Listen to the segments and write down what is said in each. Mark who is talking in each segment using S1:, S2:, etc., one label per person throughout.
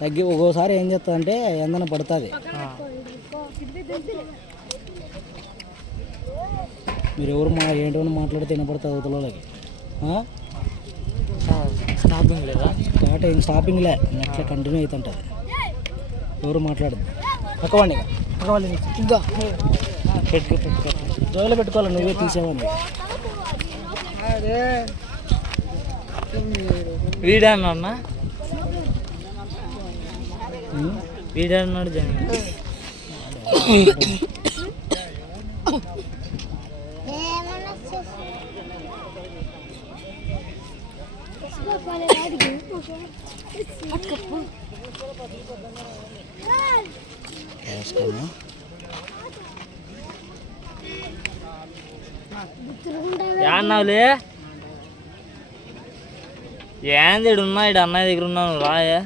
S1: తగ్గి ఒక్కోసారి ఏం చేస్తుందంటే ఎందన పడుతుంది. మీరు ఎవరు మా ఏంటో మాట్లాడితే వినపడుతుంది అవతలకి
S2: స్టాపింగ్ లేదా
S1: స్టార్ట్ అయింది స్టాపింగ్లే నెట్లే కంటిన్యూ అవుతుంటుంది. ఎవరు మాట్లాడదు పక్కవండి పక్కవాడి ఇంకా.
S2: పెట్టుకో పెట్టుకో.
S1: జోలో పెట్టుకోవాలి? నువ్వే తీసేవాడిని.
S2: వీడే
S1: ఉం?
S2: వీడే అన్నాడు జగన్
S1: వేసుకోను
S2: అన్నావులే ఏంది ఈడు ఉన్నా ఇడు అన్నయ్య దగ్గర ఉన్నాను రాయే.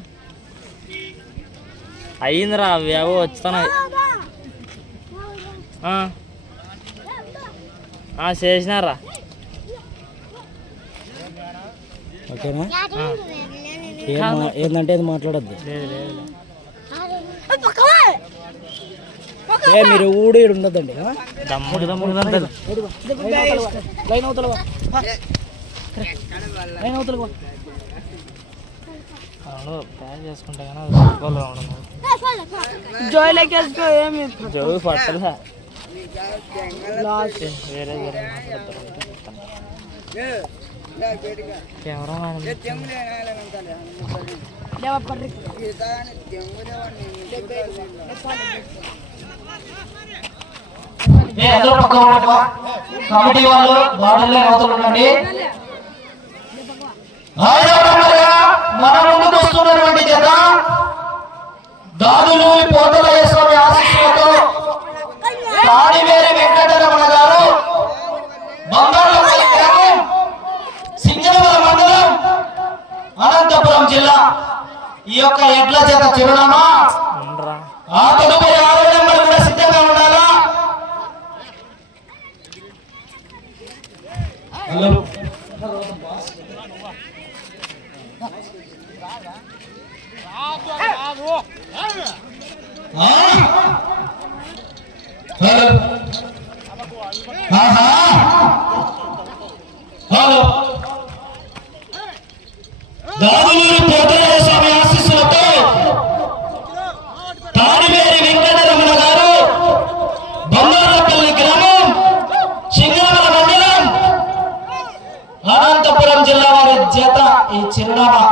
S2: అయ్యిందిరా అవి ఏవో వచ్చుతున్నాయి ఆ. ఆ, చేసినారా
S1: ఓకేనా
S2: ఆ.
S1: ఏం మా- ఏందంటే అది మాట్లాడద్దు ఏ మీరు ఊడి ఈడు ఉండొద్దండి ఆ?
S2: దమ్ముడు దమ్ముడు
S1: లైన్ అవతల వా. లైన్ అవతల
S2: అవును ప్యాక్ చేసుకుంటే కానీ అది పట్టుకోవాలి రావడం జోడు పట్టలే వేరే వేరే కెమెరా
S3: అందరూ పక్క ఉండటం కమిటీ వాళ్ళు బాడీలో అవతల ఉండండి. మన ముందుకు వస్తున్నటువంటి జత దాదులు పోతల స్వామి ఆశీస్సులతో కాడివేరి వెంకటరమణ గారు బంగాళం గ్రామం సింగనమల మండలం అనంతపురం జిల్లా. ఈ యొక్క ఎడ్ల జత చిరునామా. ఆ తదుపరి ఆరో నెంబర్ కూడా సిద్ధంగా ఉండాలా హలో ఆ? హలో ఆహా. హలో దాదులూరు పోతరాయ స్వామి ఆశీస్సులతో తాడివేరి వెంకటరమణ గారు బంగారపల్లి గ్రామం సింగామల మండలం అనంతపురం జిల్లా వారి జత ఈ చిరునామా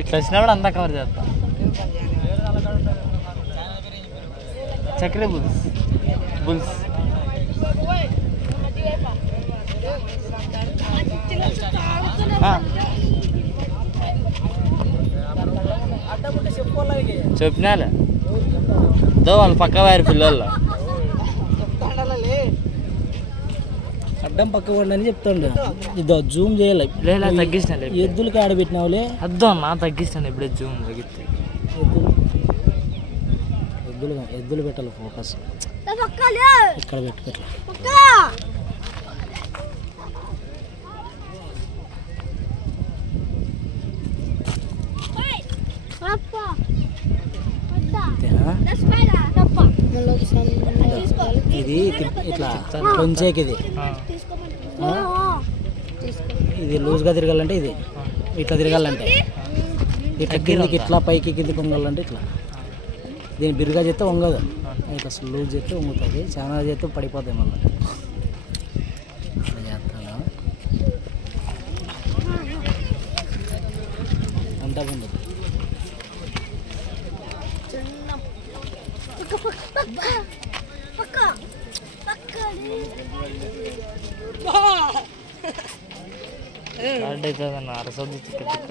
S2: ఇట్లా వచ్చినప్పుడు అంతా కవర్ చేస్తా చక్కెర బుల్స్. బుల్స్. ఆ. చెప్పినాలే. దో వాళ్ళు పక్క వారి పిల్లలు
S1: అడ్డం పక్క పండి అని చెప్తాండు. ఇదో జూమ్ చేయాలి.
S2: తగ్గించిన
S1: ఎద్దులకి ఆడబెట్టినావులే.
S2: అద్దు అన్న తగ్గిస్తాను ఇప్పుడే జూమ్
S1: ఎద్దులు ఎద్దులు ఎద్దులు పెట్టాలి ఫోకస్. ఇక్కడ పెట్టుకోట్లా ఇది ఇట్లా కొంచేకి ఇది. ఆ? ఇది లూజ్గా తిరగాలంటే ఇది. ఇట్లా తిరగాలంటే. ఇట్లా కిందికి ఇట్లా పైకి కిందికి వంగాలంటే ఇట్లా. దీన్ని బిరుగా చేస్తే వంగదు. ఇట్లా లూజ్ చేస్తే వంగుతుంది. చాలా చేస్తే పడిపోతాయి మళ్ళీ. ఇట్లా చేస్తాను. అంతా ఉండదు
S2: స్టార్ట్ అరసొద్దు తిక్క తిక్క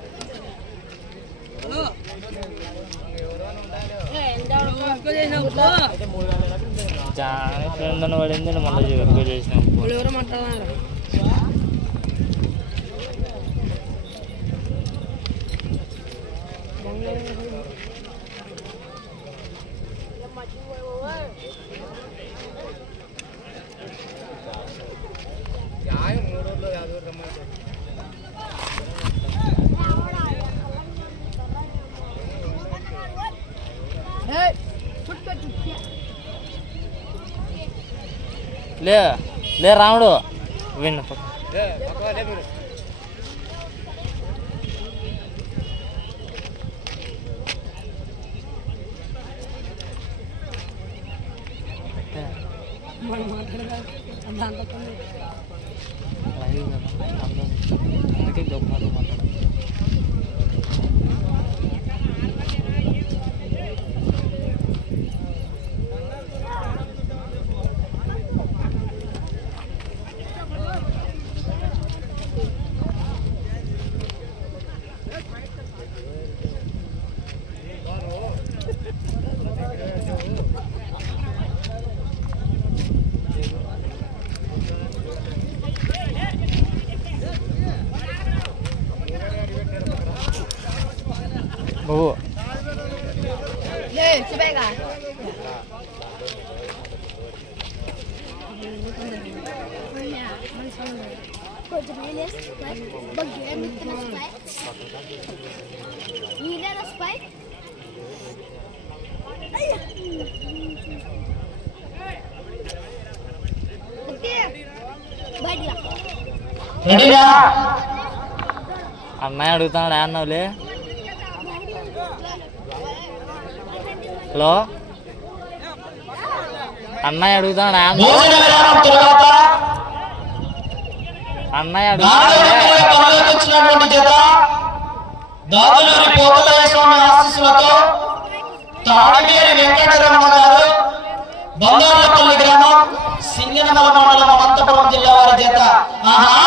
S2: చాలా ఫ్రెండ్ అని పడింది మళ్ళీ ఎక్కువ చేసినాం. లే లే రాముడు. విన్ను. అమ్మాయి అడుగుతున్నాడు అన్నవులే హలో? అన్నయ్య
S3: అడుగుతున్నాడు
S2: అన్నయ్య
S3: నాలుగు
S2: అడుగుతాడు
S3: దాదులూరి పోతలయ్య స్వామి ఆశీస్సులతో తాడివేరి వెంకటరమణ గారు గ్రామం సింగనమల మండలం అనంతపురం జిల్లా వారి చేత. ఆహా!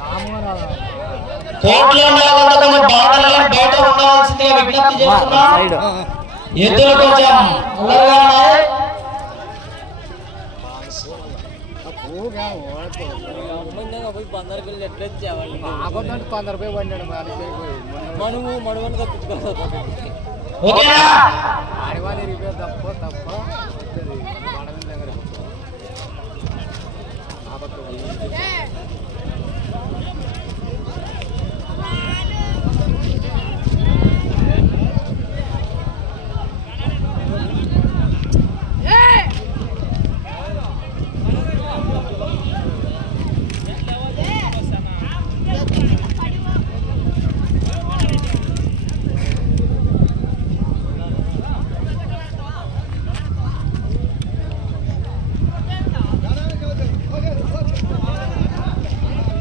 S4: రామారావు.
S3: కోట్లో ఉండకుండా బాటలను బయట ఉండవలసిందిగా విజ్ఞప్తి చేస్తున్నాం. ఎద్దులు కొంచెం
S2: మనువు మనువని తప్పించుకోవాలి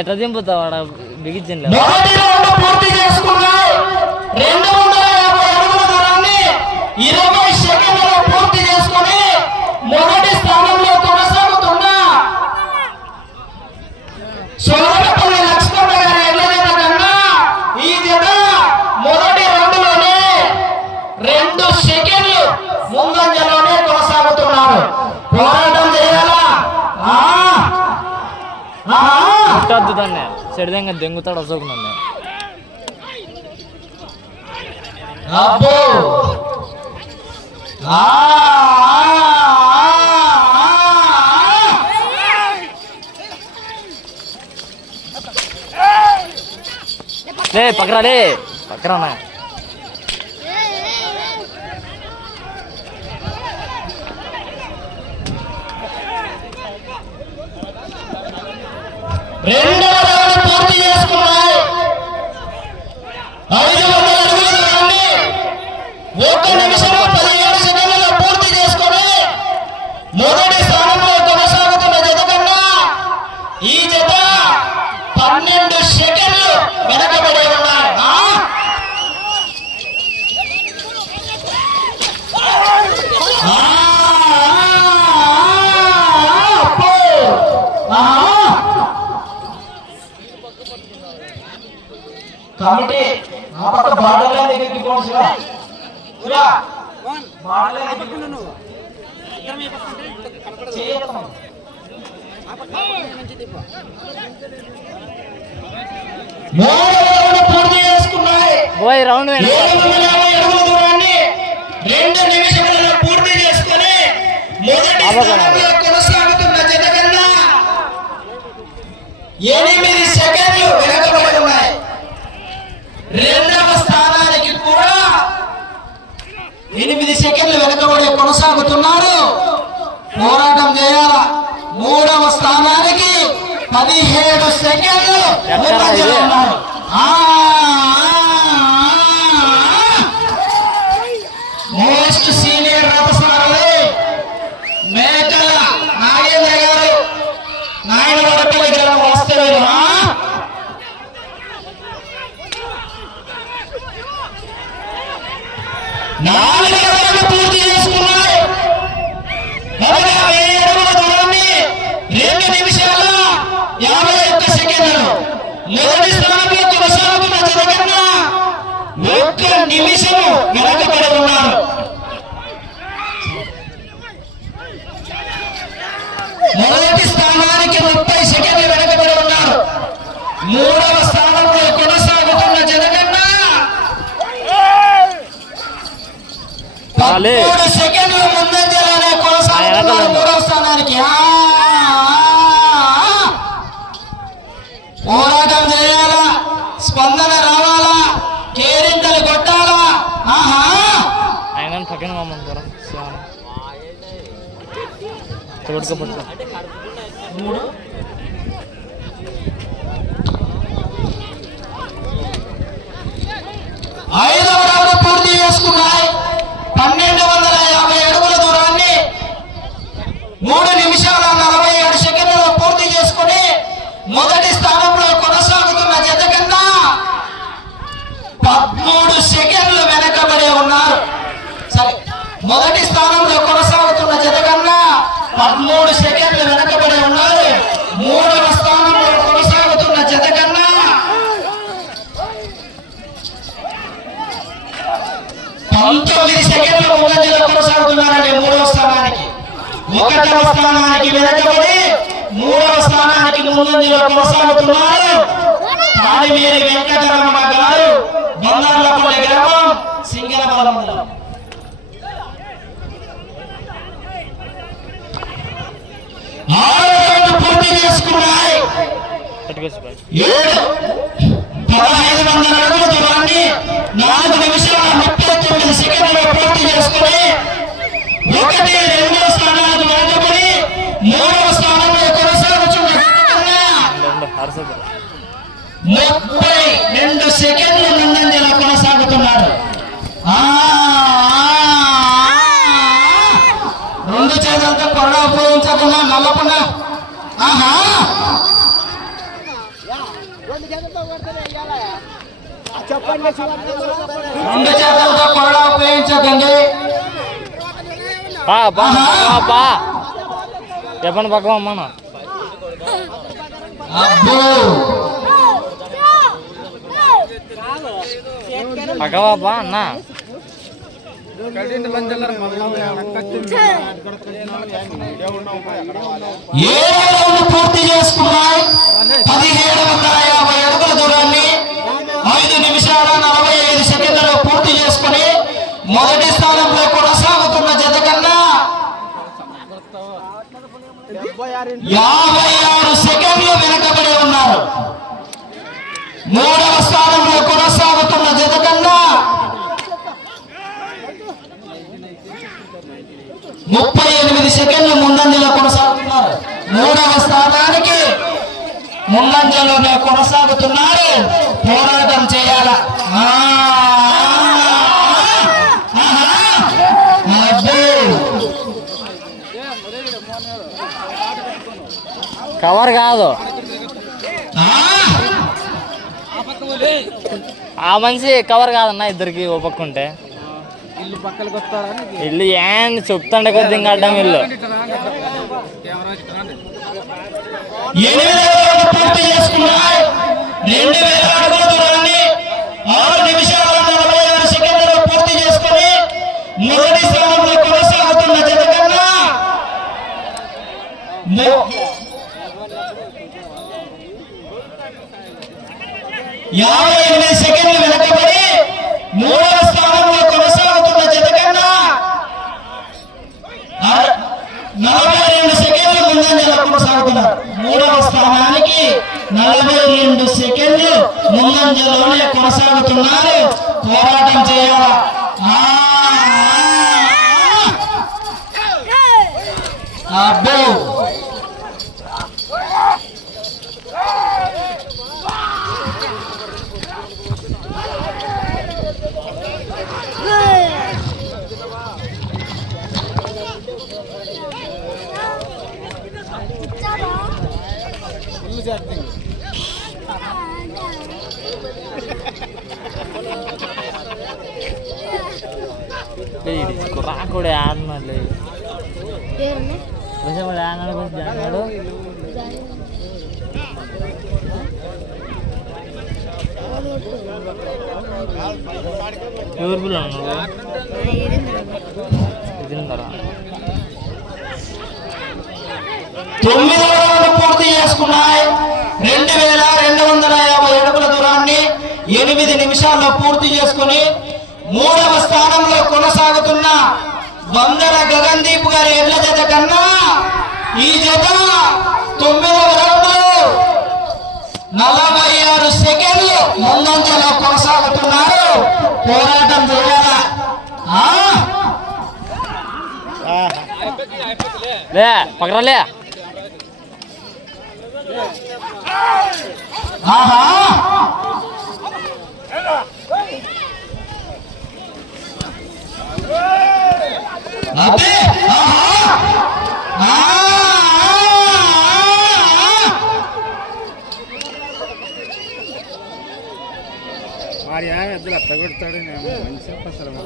S2: ఎట్లా దింపుతావు? ఆడ బిగించండి
S3: మొదటి రౌండ్ పూర్తి చేసుకున్నాయి రెండు వందల యాభై అడుగుల దూరాన్ని ఇరవై సెకండ్లలో పూర్తి చేసుకుని మొదటి స్థానంలో కొనసాగుతున్న సోదరపల్లి లక్ష్మణ గారి ఎడ్ల జత కన్నా ఈ జత మొదటి రౌండ్లోనే రెండు సెకండ్లు ముందంజలోనే కొనసాగుతున్నారు పోరాటం చేయాలా ఆ! ఆహా!
S2: ముట్టద్దు దాన్ని చెడిదంగా దెంగుతాడు అశోక్ నన్ను
S3: అబ్బో ఆ, ఆ, ఆ, ఆ.
S2: లే పక్కరా లే పక్కరా
S3: రెండవ రౌండ్ పూర్తి చేసుకున్నాయి ఐదు వందల అడుగుల దూరాన్ని ఒక్క నిమిషం పదిహేను సెకండ్లలో పూర్తి చేసుకొని మొదటి స్థానంలో కొనసాగుతున్న జత కన్నా ఈ జత పన్నెండు సెకండ్లు వెనకబడి ఉన్నాయి ఆ? ఆ, ఆ, ఆ, అబ్బో. ఆహా. కమిటీ ఆ పక్క బార్డర్ లైన్ దగ్గరికి పోను శివ శివ బార్డర్ లైన్ దగ్గరికి
S5: నువ్వు ఇద్దరం ఏ పక్క ఉంటే ఇద్దరు కనపడదు.
S3: చేయొద్దాం.
S5: ఆ పక్క ఆ పక్క మంచిది పో.
S3: మూడు రౌండ్లు పూర్తి చేసుకున్నాయి.
S2: రౌండ్
S3: రెండు నిమిషాలలో పూర్తి చేసుకొని మొదటి స్థానంలో కొనసాగుతున్న జత కన్నా ఎనిమిది సెకండ్లు వెనకబడి ఉన్నాయి. రెండవ స్థానానికి కూడా ఎనిమిది సెకండ్లు వెనకబడి కొనసాగుతున్నారు. పోరాటం చేయాల? మూడవ స్థానానికి పదిహేడు సెకండ్లు ఉన్నారు. మోస్ట్ సీనియర్ రథసారథి మేకల నాగేంద్ర గారు. నాయనవాడపల్లి గ్రామం ఆ? నాలుగు గంటలు పూర్తి చేసుకున్నాయి అనగా వెయ్యి అడుగుల దూరాన్ని రెండు నిమిషాల యాభై ఒక్క సెకండ్లు మొదటి స్థానంలో కొనసాగుతున్న జనకన్నా ఒక్క నిమిషము వెనకబడి ఉన్నారు మొదటి స్థానానికి ముప్పై సెకండ్లు వెనకబడి ఉన్నారు. మూడవ స్థానంలో కొనసాగుతున్న జనకన్నా
S2: చాలే.
S3: పదమూడు సెకండ్లు ముందంజలోనే
S2: ఆ
S3: కొనసాగుతున్నారు
S2: వెనకాల ఉంది.
S3: మూడవ స్థానానికి ఆ, ఆ, ఆ. పోరాటం చేయాలా స్పందన రావాలా కేరింతలు కొట్టాలా ఆహా
S2: ఆయన పక్కన మమ్మంటారా పట్టుకో పట్టుకో
S3: ఐదవ రౌండ్ పూర్తి చేసుకున్నాయి. పన్నెండు వందల యాభై అడుగుల దూరాన్ని మూడు నిమిషాల నలభై ఏడు సెకండ్లలో పూర్తి చేసుకుని మొదటి స్థానంలో కొనసాగుతున్న జత కన్నా పదమూడు సెకండ్లు వెనకబడి ఉన్నారు సరే మొదటి స్థానంలో కొనసాగుతున్న జత కన్నా పదమూడు సెకండ్లు వెనకబడి ఉన్నారు మూడవ స్థానంలో కొనసాగుతున్న జత కన్నా పంతొమ్మిది సెకండ్ల ముందంజలో కొనసాగుతున్నారండి మూడవ స్థానానికి. ఒకటవ స్థానానికి వెనకబడి మూడవ స్థానానికి ముందంజలో కొనసాగుతున్నారు. తాడిమేరి వెంకటరమణ గారు బంగాళపల్లి గ్రామం సింగనపల్లి మండలం. ఆరు పూర్తి చేసుకున్నాయి. ఏడు పదహైదు వందల అడుగుల దూరాన్ని నాలుగు నిమిషాల ముప్పై తొమ్మిది సెకండ్లు పూర్తి చేసుకుని ఒకటి రెండో స్థానాలకు వెనుకబడి మూడవ స్థానంలో కొనసాగుతున్న
S2: రెండు
S3: ముప్పై రెండు సెకండ్ల ముందంజలో ఆ, ఆ. రెండు చేతులతో కొరడా ఉపయోగించకుండా నల్లకుండా ఆహా రెండు చేతులతో కొరడా ఉపయోగించకండి.
S2: చెప్పండి పక్క అమ్మాన
S3: అబ్బో.
S2: పక్కవా బా అన్న?
S3: పూర్తి చేసుకున్నాయి. పదిహేడు వందల యాభై అడుగుల దూరాన్ని ఐదు నిమిషాల నలభై ఐదు సెకండ్లలో పూర్తి చేసుకుని మొదటి స్థానంలో కొనసాగుతున్న జత కన్నా యాభై ఆరు సెకండ్లు వెనకబడి ఉన్నారు. మూడవ స్థానంలో కొనసాగుతున్న జత కన్నా ముప్పై ఎనిమిది సెకండ్లు ముందంజలో కొనసాగుతున్నారు. మూడవ స్థానానికి ముందంజలోనే కొనసాగుతున్నారు. పోరాటం చేయాల.
S2: కవర్ కాదు.
S3: ఆ,
S2: ఆ మనిషి కవర్ కాదన్న ఇద్దరికి ఓ పక్క ఉంటే
S5: ఇల్లు పక్కలకు వస్తారని
S2: ఇల్లు ఏం చెప్తాండే కొద్ది ఇంకా అడ్డం ఇల్లు.
S3: ఎనిమిదవ రౌండ్ పూర్తి చేసుకున్నాయి రెండు వేల అడుగుల దూరాన్ని ఆరు నిమిషాల నలభై ఆరు పూర్తి చేసుకుని మొదటి స్థానంలో కొనసాగుతున్న జత యాభై ఎనిమిది సెకండ్లు వెనకబడి మూడవ స్థానంలో కొనసాగుతున్న జత కన్నా అర- నలభై రెండు సెకండ్లు ముందంజలో కొనసాగుతున్నారు మూడవ స్థానానికి నలభై రెండు సెకండ్లు ముందంజలోనే కొనసాగుతున్నారు. పోరాటం చేయాలా? అబ్బో
S2: ఎవరు పిల్ల నువ్వు తిందరా
S3: తొమ్మిదవ రౌండ్ పూర్తి చేసుకున్నాయి. రెండు వేల రెండు వందల యాభై అడుగుల దూరాన్ని ఎనిమిది నిమిషాల్లో పూర్తి చేసుకుని మూడవ స్థానంలో కొనసాగుతున్న వందల గగన్దీప్ గారి ఎడ్ల జత కన్నా ఈ జత తొమ్మిదవ రౌండ్ నలభై ఆరు సెకండ్లు ముందంజలో కొనసాగుతున్నారు. పోరాటం చేయాలా ఆ?
S2: లే పక్కన లే.
S3: ఆహా! అబ్బే ఆహా! ఆ, ఆ.
S5: కొడతాడు నేను మంచిగా అసలు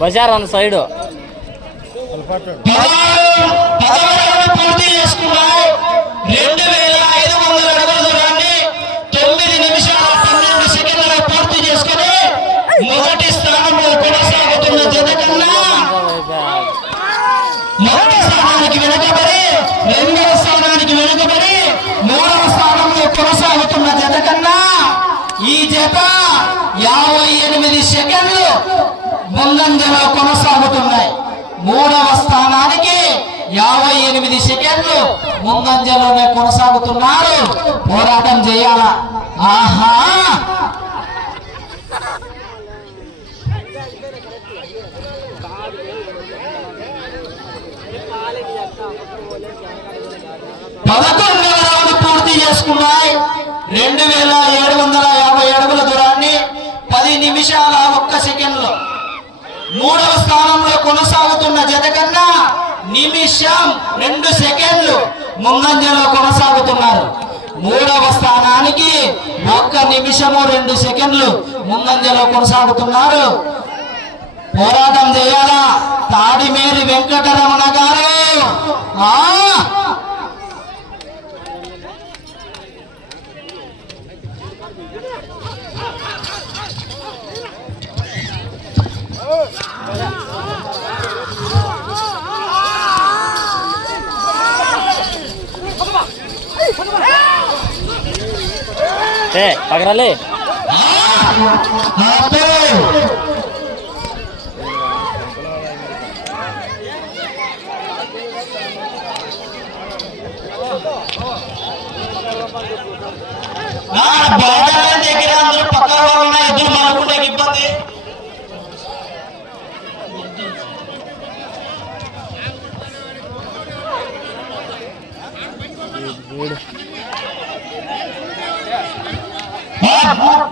S2: బజార్ అన్న సైడు.
S3: రెండు వేల ఐదు వందల అడుగుల దూరాన్ని తొమ్మిది నిమిషాల పన్నెండు సెకండ్ల పూర్తి చేసుకుని మొదటి స్థానంలో కొనసాగుతున్న మొదటి స్థానానికి వెనుకబడి రెండవ స్థానానికి వెనుకబడి మూడవ స్థానంలో కొనసాగుతున్న జత కన్నా ఈ జత యాభై ఎనిమిది సెకండ్లు ముందంజలో కొనసాగుతున్నాయి. మూడవ స్థానానికి యాభై ఎనిమిది సెకండ్లు ముందంజలోనే కొనసాగుతున్నారు. పోరాటం చేయాలా? ఆహా! పదకొండు చేసుకున్నాయి. రెండు వేల ఏడు వందల యాభై అడుగుల దూరాన్ని పది నిమిషాల ఒక్క సెకండ్లో. మూడవ స్థానంలో కొనసాగుతున్న జత కన్నా నిమిషం రెండు సెకండ్లు ముందంజలో కొనసాగుతున్నారు. మూడవ స్థానానికి ఒక్క నిమిషము రెండు సెకండ్లు ముందంజలో కొనసాగుతున్నారు. పోరాటం చేయాలా? తాడిమేరి వెంకటరమణ గారు.
S2: ఏ పగరాలే
S3: అబ్బో! ఆ, బాగా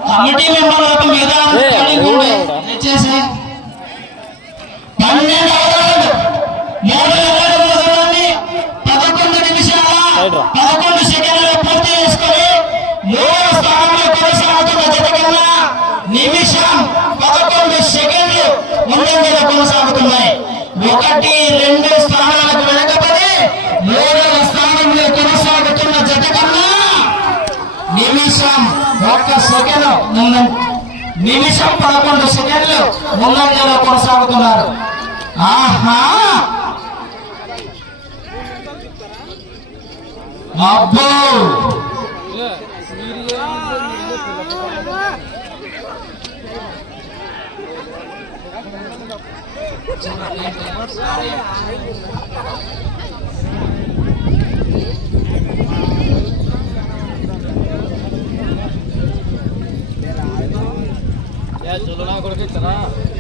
S3: కమిటీ మెంబర్లకు మీద
S2: ఏ,
S3: కూడా
S2: ఎవడా?
S3: దయచేసి పన్నెండవ రౌండ్ మూడు వేల దూరాన్ని పదకొండు నిమిషాల
S2: రైట్ రా.
S3: పదకొండు సెకండ్లు పూర్తి చేసుకొని మూడవ స్థానంలో కొనసాగుతున్న జత కన్నా నిమిషం పదకొండు సెకండ్లు ముందంజలో కొనసాగుతున్నాయి ఒకటి రెండు స్థానాలకు వెనకబడి మూడవ స్థానంలో కొనసాగుతున్న జత కన్నా నిమిషం ఒక్క సెకండ్ ముందు నిమిషం పదకొండు సెకండ్లు ముందంజలో కొనసాగుతున్నారు. ఆహా! అబ్బో!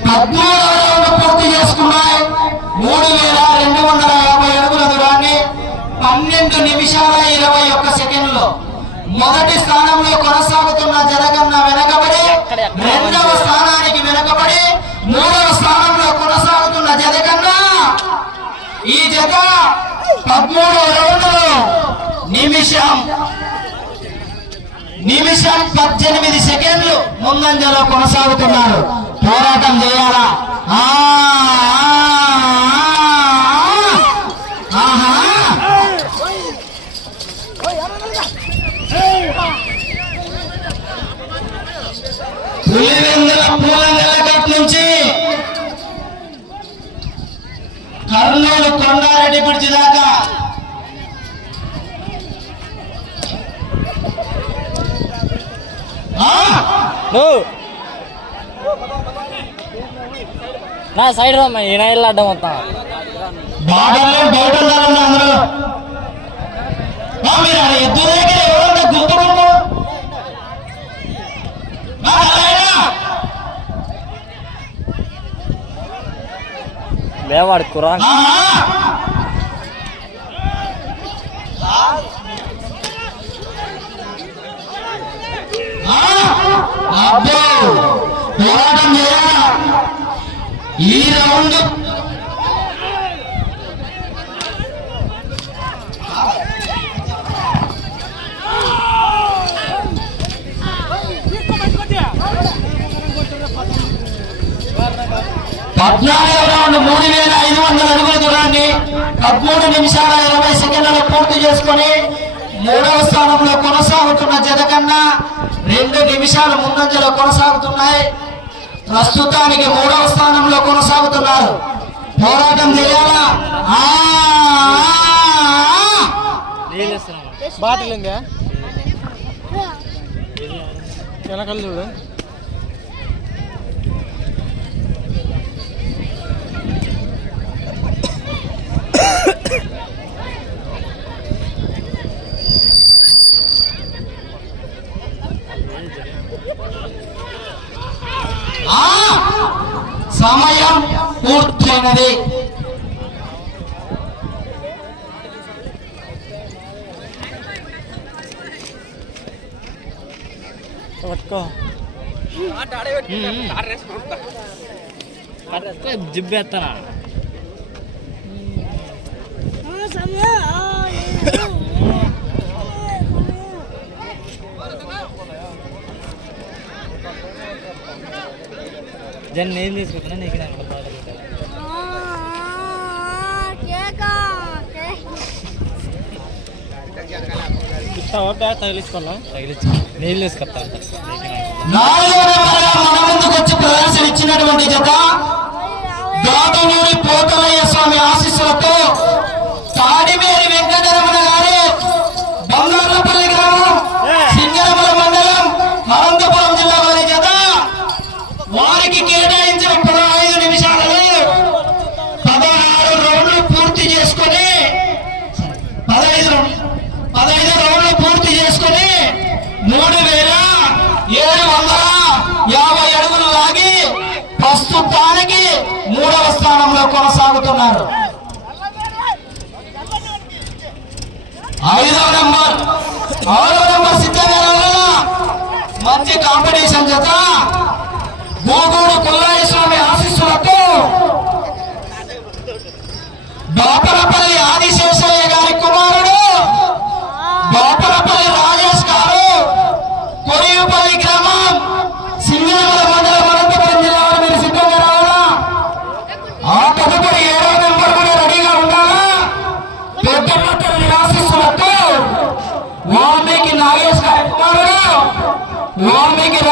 S3: పద్మూడవ పూర్తి చేసుకున్నాయి. మూడు వేల రెండు వందల యాభై అడుగుల దూరాన్ని పన్నెండు నిమిషాల ఇరవై ఒక్క సెకండ్లు. మొదటి స్థానంలో కొనసాగుతున్న జనగన్న వెనకబడి రెండవ స్థానానికి వెనకబడి మూడవ స్థానంలో కొనసాగుతున్న జనగన్న ఈ జత పదమూడు రౌండ్లో నిమిషం నిమిషం పద్దెనిమిది సెకండ్లు ముందంజలో కొనసాగుతున్నారు పోరాటం చేయాలా ఆహా. పులివెందుల పూలందెల నుంచి కర్నూలు కొండారెడ్డి బ్రిడ్జి దాకా
S2: నువ్వు. నా సైడ్ రమ్మా ఈయన ఇల్లు అడ్డం మొత్తం
S3: బాటల్లో బయట ఉన్నారన్న అందరూ ఆ, మీరు ఆ ఎద్దు దగ్గర ఎవరన్నా గుర్తుకుంటూ
S2: లేవాడు కురాన్
S3: అబ్బో పోరాటం చేయాలా ఈ రౌండ్ పద్నాలుగు రౌండ్ మూడు వేల ఐదు వందల అడుగుల దూరాన్ని పదమూడు నిమిషాల ఇరవై సెకండ్లలో పూర్తి చేసుకొని మూడవ స్థానంలో కొనసాగుతున్న జత కన్నా నిమిషాలు ముందంజలో కొనసాగుతున్నాయి. ప్రస్తుతానికి మూడవ స్థానంలో కొనసాగుతున్నారు. పోరాటం చేయాలా? చూడు. ఆ సమయం పూర్తయినది
S2: పట్టుకో జిబ్బేస్తారా
S4: సమయం
S2: దాన్ని నేను తీసుకుంటున్నా నీకు నాకు ఇస్తావా బ్యాగ్ తగిలించుకోవాలా? తగిలించు. నీళ్ళు తీసుకొస్తా
S3: నాలుగో నెంబర్గా మన ముందుకు వచ్చి ప్రదర్శన ఇచ్చినటువంటి జత దాదునూరి పోతలయ్య స్వామి ఆశీస్సులతో తాడిమేరి వెంకటరమణ గారు బంగారపల్లి గ్రామం సింగరమల మండలం అనంతపురం జిల్లా వారి జత వారికి కేటాయించిన పదహైదు నిమిషాలలో పదహారు రౌండ్లు పూర్తి చేసుకొని పదహైదు పదహైదు రౌండ్లు పూర్తి చేసుకొని మూడు వేల ఏడు వందల యాభై అడుగులు లాగి ప్రస్తుతానికి మూడవ స్థానంలో కొనసాగుతున్నారు. ఐదవ నెంబర్ ఆరో నెంబర్ సిద్ధంగా మంచి కాంపిటీషన్ చేత గోగూడు కొల్లాయ స్వామి ఆశీస్సులతో బాపలపల్లి ఆదిశేషయ్య గారి కుమారుడు బాపలపల్లి రాజేష్ గారు కొరియుపల్లి గ్రామం సింగనమల మండలం అనంతపురం జిల్లా వారు మీరు సిద్ధంగా రావాలా ఆ తదుపరి ఏడవ నెంబర్ కూడా రెడీగా ఉండాలా పెద్ద పట్టణ ఆశీస్సులతో